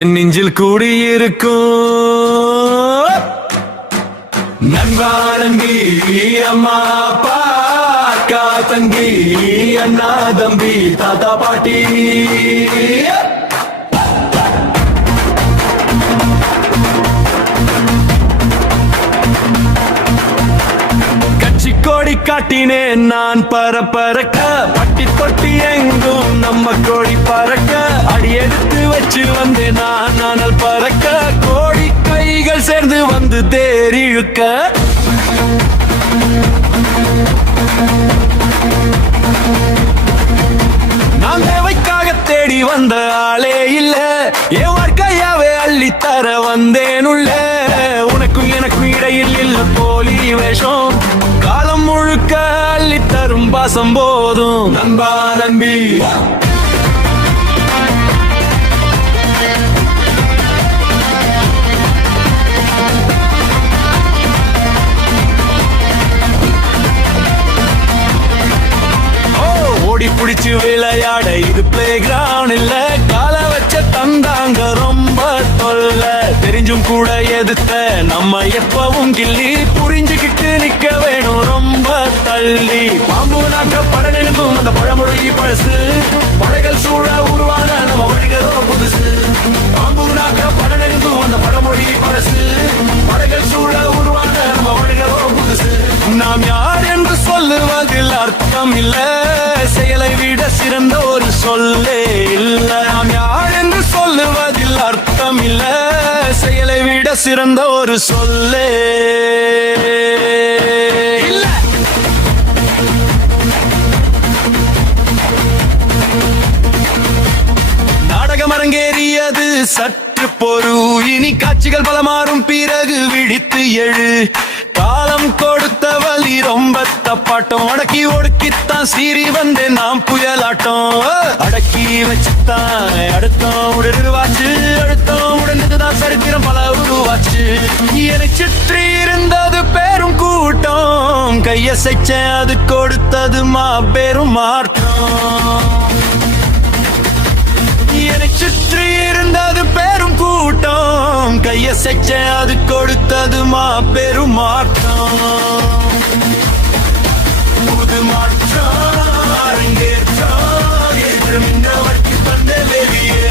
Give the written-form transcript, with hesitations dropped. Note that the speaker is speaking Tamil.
நெஞ்சில் கூடியிருக்கும் நண்பானங்கி அம்மா அப்பா அக்கா தங்கி அண்ணா தம்பி தாத்தா பாட்டி கோடி காட்டினேன் நான் பரப்பறக்க பட்டி தொட்டி எங்கும் நம்ம கோடி பறக்க அடி எடுத்து வச்சு வந்தேன் நான் நானல் பறக்க கோடி கைகள் சேர்ந்து வந்து தேரிழுக்க நான் தேவைக்காக தேடி வந்த ஆளே இல்ல என் வாழ்க்கையாவே அள்ளித்தர வந்தேன் உள்ள உனக்கும் எனக்கும் இடையில் இல்ல போலி வேஷம் காலம் முழுக்க அள்ளி தரும் பாசம் போதும் நண்பா நம்பி ஓடி பிடிச்சு விளையாட இது பிளே கிரவுண்ட் இல்ல கால வச்ச தந்தாங்க ரொம்ப தொல்ல தெரிஞ்சும் கூட எதிர்த்த நம்ம எப்பவும் கிள்ளி புரிஞ்சுக்கிட்டு நிக்க வேணும் ரொம்ப தள்ளி பாம்பு நாக்க படனெழுக்கும் அந்த பழமொழி பழசு படைகள் சூழ உருவான நம்ம வழிகளோ புதுசு பாம்பு நாக்க படனெழுக்கும் அந்த பழமொழி பழசு படைகள் சூழ உருவான நம்ம வழிகளோ புதுசு நாம் யார் என்று சொல்லுவதில் அர்த்தம் இல்ல செயலை விட சிறந்த ஒரு சொல்லே இல்ல நாம் யார் என்று சொல்லுவதில் அர்த்தம் இல்ல செயலை விட சிறந்த ஒரு சொல்லே இல்ல நாடகம் அரங்கேறியது சற்று பொறு இனி காட்சிகள் பல மாறும் பிறகு விழித்து எழு காலம் கொடுத்த வலி ரொம்ப தப்பாட்டம் அடக்கி ஒடுக்கித்தான் சீறி வந்தேன் நாம் புயலாட்டம் அடக்கி வச்சுத்தான் அடுத்தோம் உடனுவாச்சு அடுத்தோம் உடனதுதான் சரித்திரம் பல உருவாச்சு என்னை சுற்றி இருந்தது பேரும் கூட்டம் கையசைச்ச அது கொடுத்தது மாபெரும் மாற்றம் என்னை சுற்றி இருந்தது பெரும் கூட்டம் கையசைச்ச அது கொடுத்தது மாபெரும் மாற்றம் புது மாற்றம் அரங்கேற்றம் ஏற்றம் இந்த வட்டி தந்த வெளியே